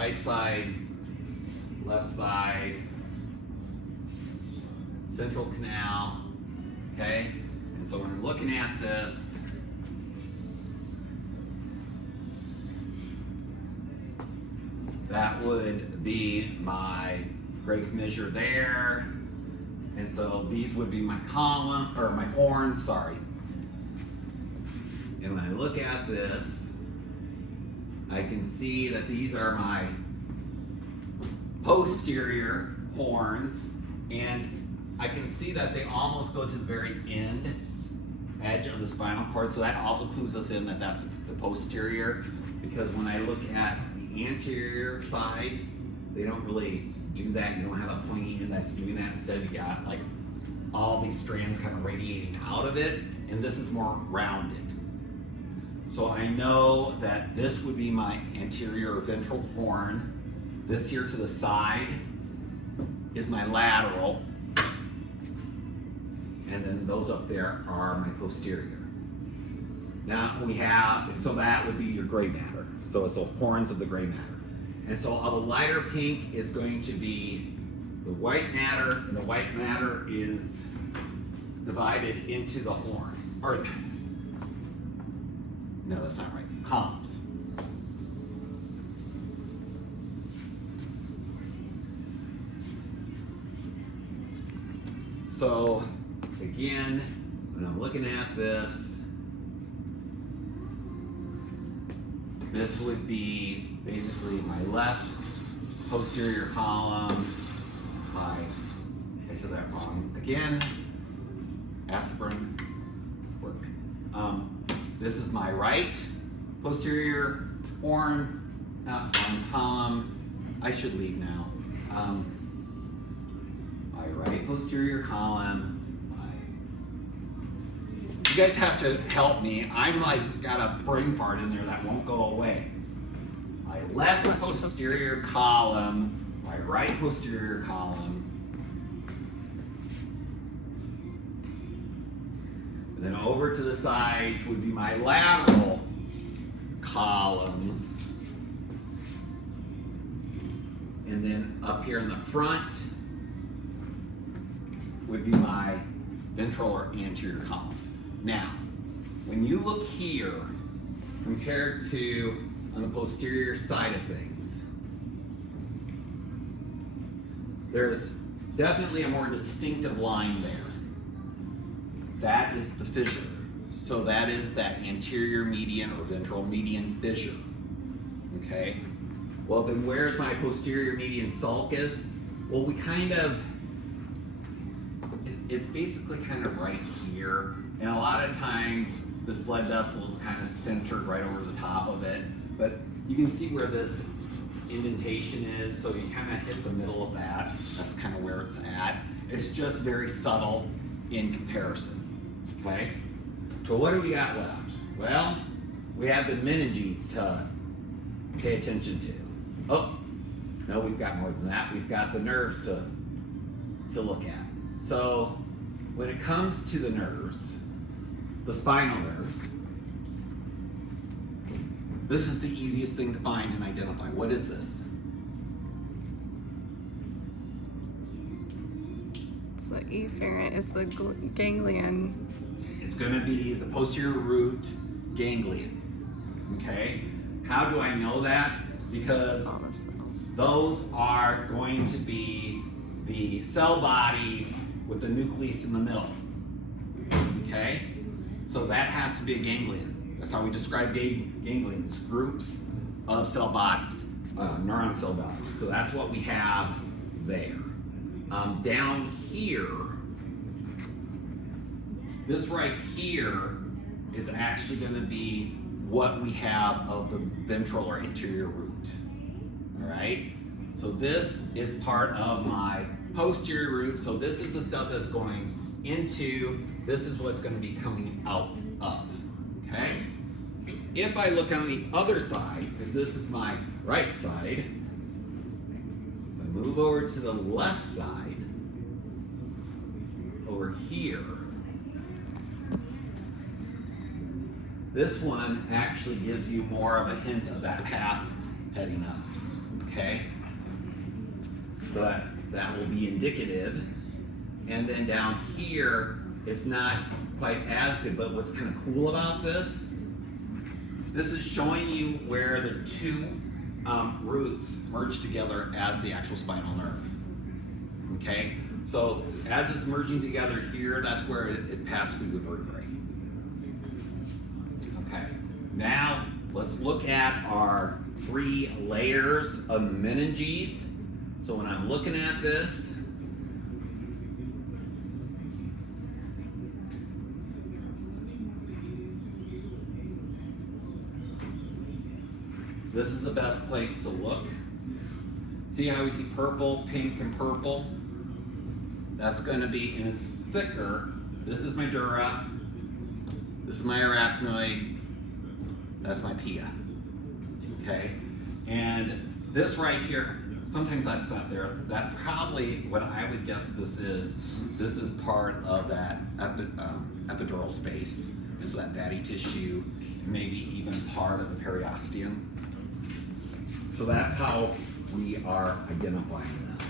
right side, left side, central canal, okay? And so when I'm looking at this, that would be my great commissure there. And so these would be my column, or my horns, sorry. And when I look at this, I can see that these are my posterior horns, and I can see that they almost go to the very end edge of the spinal cord, so that also clues us in that that's the posterior, because when I look at the anterior side, they don't really do that. You don't have a pointy end that's doing that. Instead, you got like all these strands kind of radiating out of it, and this is more rounded. So I know that this would be my anterior ventral horn. This here to the side is my lateral, and then those up there are my posterior. Now we have, so that would be your gray matter. So it's the horns of the gray matter. And so the lighter pink is going to be the white matter, and the white matter is divided into the horns. Or, no, that's not right, columns. So again, when I'm looking at this, this would be basically my left posterior column. I said that wrong. Again, aspirin work. This is my right posterior horn, column. I should leave now. My right posterior column. You guys have to help me. I'm like got a brain fart in there that won't go away. My left posterior column, my right posterior column. And then over to the sides would be my lateral columns. And then up here in the front would be my ventral or anterior columns. Now, when you look here, compared to on the posterior side of things, there's definitely a more distinctive line there. That is the fissure. So that is that anterior median or ventral median fissure. Okay? Well, then where's my posterior median sulcus? Well, we kind of, it's basically kind of right here. And a lot of times this blood vessel is kind of centered right over the top of it. But you can see where this indentation is, so you kind of hit the middle of that. That's kind of where it's at. It's just very subtle in comparison. Okay? So what do we got left? Well, we have the meninges to pay attention to. Oh, no, we've got more than that. We've got the nerves to look at. So when it comes to the nerves, the spinal nerves, this is the easiest thing to find and identify. What is this? It's the efferent, it's the ganglion. It's going to be the posterior root ganglion. Okay? How do I know that? Because those are going to be the cell bodies with the nucleus in the middle. Okay? So that has to be a ganglion. That's how we describe ganglions, groups of cell bodies, neuron cell bodies. So that's what we have there. Down here, this right here is actually going to be what we have of the ventral or anterior root. All right? So this is part of my posterior root. So this is the stuff that's going into, this is what's going to be coming out of. Okay? If I look on the other side, because this is my right side, if I move over to the left side, over here, this one actually gives you more of a hint of that path heading up. okay? So that will be indicative. And then down here, it's not quite as good, but what's kind of cool about this is showing you where the two roots merge together as the actual spinal nerve. Okay, so as it's merging together here, that's where it passed through the vertebrae. Okay, now let's look at our 3 layers of meninges. So when I'm looking at this, this is the best place to look. See how we see purple, pink, and purple? That's going to be, and it's thicker. This is my dura. This is my arachnoid. That's my pia. Okay? And this right here, sometimes that's not there. That probably, what I would guess this is part of that epidural space. Is that fatty tissue, maybe even part of the periosteum. So that's how we are identifying this.